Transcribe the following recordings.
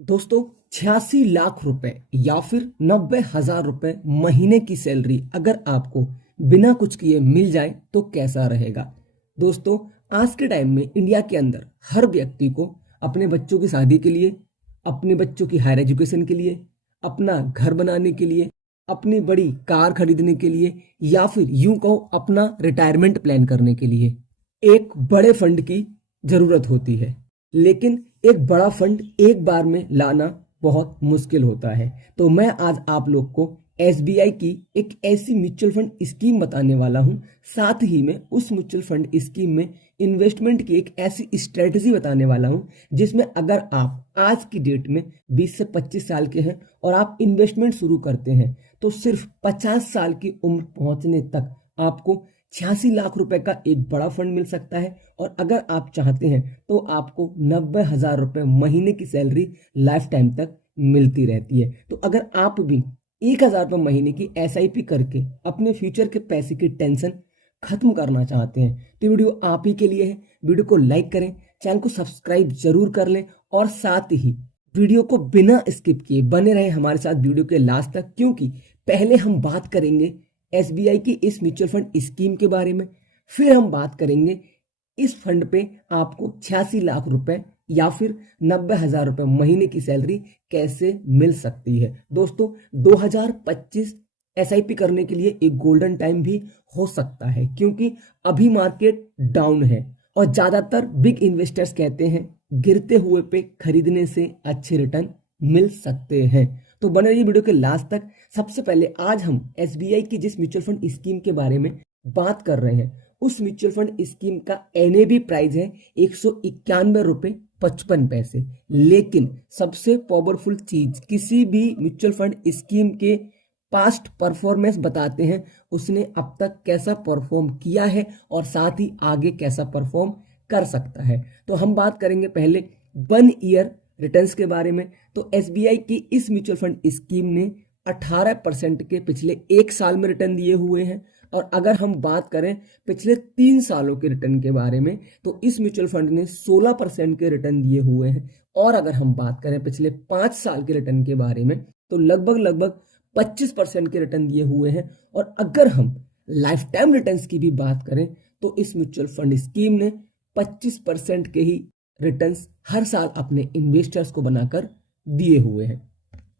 दोस्तों, 86 लाख रुपए या फिर 90,000 रुपए महीने की सैलरी अगर आपको बिना कुछ किए मिल जाए तो कैसा रहेगा। दोस्तों, आज के टाइम में इंडिया के अंदर हर व्यक्ति को अपने बच्चों की शादी के लिए, अपने बच्चों की हायर एजुकेशन के लिए, अपना घर बनाने के लिए, अपनी बड़ी कार खरीदने के लिए या फिर यूं कहो अपना रिटायरमेंट प्लान करने के लिए एक बड़े फंड की जरूरत होती है। लेकिन एक बड़ा फंड एक बार में लाना बहुत मुश्किल होता है। तो मैं आज आप लोग को एसबीआई की एक ऐसी म्यूचुअल फंड स्कीम बताने वाला हूं। साथ ही में उस म्यूचुअल फंड स्कीम में इन्वेस्टमेंट की एक ऐसी स्ट्रेटजी बताने वाला हूं जिसमें अगर आप आज की डेट में 20 से 25 साल के हैं और आप इन्वेस्टमेंट शुरू करते हैं तो सिर्फ 50 साल की उम्र पहुंचने तक आपको 86 लाख रुपए का एक बड़ा फंड मिल सकता है। और अगर आप चाहते हैं तो आपको 90,000 रुपए महीने की सैलरी लाइफ टाइम तक मिलती रहती है। तो अगर आप भी 1,000 रुपए महीने की एसआईपी करके अपने फ्यूचर के पैसे की टेंशन खत्म करना चाहते हैं तो वीडियो आप ही के लिए है। वीडियो को लाइक करें, चैनल को सब्सक्राइब जरूर कर लें और साथ ही वीडियो को बिना स्किप किए बने रहे हमारे साथ वीडियो के लास्ट तक, क्योंकि पहले हम बात करेंगे एसबीआई की इस म्यूचुअल फंड स्कीम के बारे में, फिर हम बात करेंगे इस फंड पे आपको 86 लाख रुपए या फिर 90,000 रुपए महीने की सैलरी कैसे मिल सकती है। दोस्तों, 2025 एसआईपी करने के लिए एक गोल्डन टाइम भी हो सकता है, क्योंकि अभी मार्केट डाउन है और ज्यादातर बिग इन्वेस्टर्स कहते हैं गिरते हुए पे खरीदने से अच्छे रिटर्न मिल सकते हैं। तो बने रहिए वीडियो के लास्ट तक। सबसे पहले आज हम एसबीआई की जिस म्यूचुअल फंड स्कीम के बारे में बात कर रहे हैं उस म्यूचुअल फंड स्कीम का एनएबी प्राइस है 191 रुपए 55 पैसे। लेकिन सबसे पावरफुल चीज, किसी भी म्यूचुअल फंड स्कीम के पास्ट परफॉर्मेंस बताते हैं उसने अब तक कैसा परफॉर्म किया है और साथ ही आगे कैसा परफॉर्म कर सकता है। तो हम बात करेंगे पहले 1 ईयर रिटर्न्स के बारे में। तो एसबीआई की इस म्यूचुअल फंड स्कीम ने 18% के पिछले एक साल में रिटर्न दिए हुए हैं। और अगर हम बात करें पिछले 3 सालों के रिटर्न के बारे में तो इस म्यूचुअल फंड ने 16% के रिटर्न दिए हुए हैं। और अगर हम बात करें पिछले 5 साल के रिटर्न के बारे में तो लगभग 25% के रिटर्न दिए हुए हैं। और अगर हम लाइफ टाइम रिटर्न्स की भी बात करें तो इस म्यूचुअल फंड स्कीम ने 25% के ही रिटर्न्स हर साल अपने इन्वेस्टर्स को बनाकर दिए हुए हैं।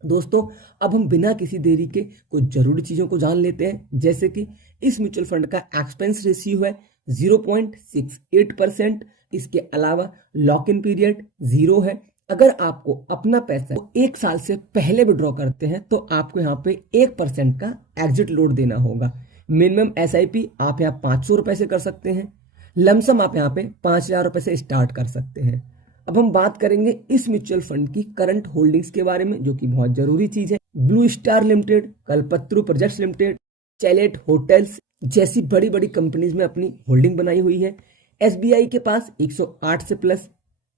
दोस्तों, अब हम बिना किसी देरी के कुछ जरूरी चीजों को जान लेते हैं, जैसे कि इस म्यूचुअल फंड का एक्सपेंस रेशियो है 0.68%। इसके अलावा लॉक इन पीरियड 0 है। अगर आपको अपना पैसा एक साल से पहले विड्रॉ करते हैं तो आपको यहाँ पे 1% का एग्जिट लोड देना होगा। मिनिमम एसआईपी आप यहाँ 500 रुपए से कर सकते हैं। लमसम आप यहाँ पे 5,000 रुपए से स्टार्ट कर सकते हैं। अब हम बात करेंगे इस म्यूचुअल फंड की करंट होल्डिंग्स के बारे में, जो कि बहुत जरूरी चीज है। Blue Star Limited, Kalpataru projects limited, Chalet Hotels जैसी बड़ी बड़ी कंपनीज में अपनी होल्डिंग बनाई हुई है। एसबीआई के पास 108 से प्लस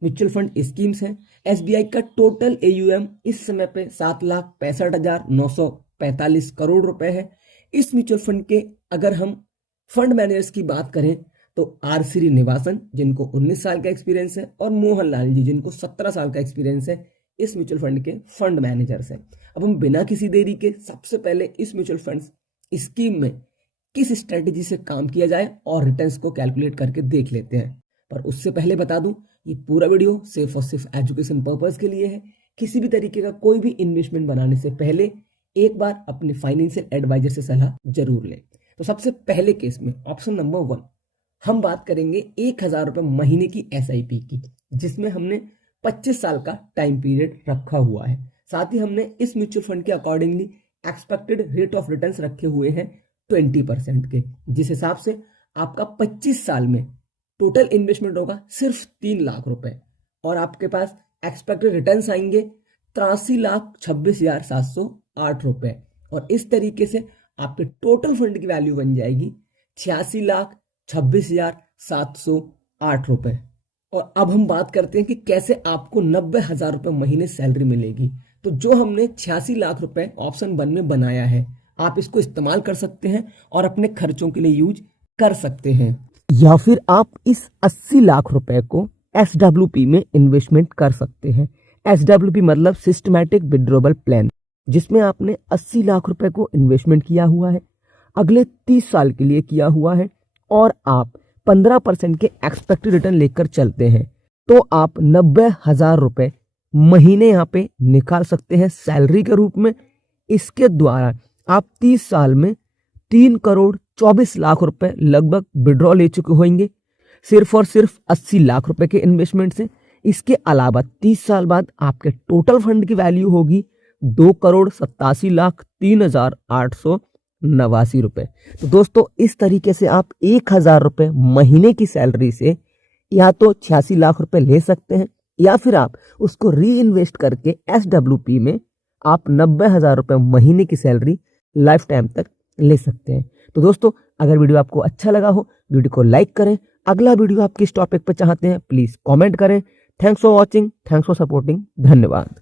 म्यूचुअल फंड स्कीम्स हैं। एसबीआई का टोटल एयूएम इस समय पे 7,65,945 करोड़ रुपए है। इस म्यूचुअल फंड के अगर हम फंड मैनेजर्स की बात करें तो आर श्रीनिवासन, जिनको 19 साल का एक्सपीरियंस है, और मोहन लाल जी, जिनको 17 साल का एक्सपीरियंस है, इस म्यूचुअल फंड के फंड मैनेजर्स हैं। अब हम बिना किसी देरी के सबसे पहले इस म्यूचुअल फंड स्कीम में किस स्ट्रेटेजी से काम किया जाए और रिटर्न्स को कैलकुलेट करके देख लेते हैं। पर उससे पहले बता दूं, ये पूरा वीडियो सिर्फ और सिर्फ एजुकेशन पर्पज के लिए है। किसी भी तरीके का कोई भी इन्वेस्टमेंट बनाने से पहले एक बार अपने फाइनेंशियल एडवाइजर से सलाह जरूर लें। तो सबसे पहले केस में ऑप्शन नंबर 1 हम बात करेंगे 1,000 रुपए महीने की एसआईपी की, जिसमें हमने 25 साल का टाइम पीरियड रखा हुआ है। साथ ही हमने इस म्यूचुअल फंड के accordingly expected rate of returns रखे हुए हैं 20% के, जिस हिसाब से आपका 25 साल में टोटल इन्वेस्टमेंट होगा सिर्फ 3 लाख रुपए और आपके पास एक्सपेक्टेड रिटर्न्स आएंगे 83,26,708 रुपए। और इस तरीके से आपके टोटल फंड की वैल्यू बन जाएगी 86,26,708 रुपए। और अब हम बात करते हैं कि कैसे आपको 90,000 रुपए महीने सैलरी मिलेगी। तो जो हमने 86 लाख रुपए ऑप्शन 1 में बनाया है, आप इसको इस्तेमाल कर सकते हैं और अपने खर्चों के लिए यूज कर सकते हैं, या फिर आप इस 80 लाख रुपए को SWP में इन्वेस्टमेंट कर सकते हैं। SWP मतलब सिस्टमैटिक विड्रॉवल प्लान, जिसमें आपने 80 लाख रुपए को इन्वेस्टमेंट किया हुआ है, अगले 30 साल के लिए किया हुआ है और आप 15% के एक्सपेक्टेड रिटर्न लेकर चलते हैं, तो आप 90,000 रुपए महीने यहाँ पे निकाल सकते हैं सैलरी के रूप में। इसके द्वारा आप 30 साल में 3,24,00,000 रुपए लगभग विड्रॉ ले चुके होंगे, सिर्फ और सिर्फ 80 लाख रुपए के इन्वेस्टमेंट से। इसके अलावा 30 साल बाद आपके टोटल फंड की वैल्यू होगी 2,87,03,889 रुपए। तो दोस्तों इस तरीके से आप 1,000 रुपए महीने की सैलरी से या तो 86 लाख रुपए ले सकते हैं, या फिर आप उसको री इन्वेस्ट करके SWP में आप 90,000 रुपए महीने की सैलरी लाइफ टाइम तक ले सकते हैं। तो दोस्तों अगर वीडियो आपको अच्छा लगा हो, वीडियो को लाइक करें। अगला वीडियो आप किस टॉपिक पर चाहते हैं प्लीज कमेंट करें। Thanks for watching, thanks for supporting, धन्यवाद।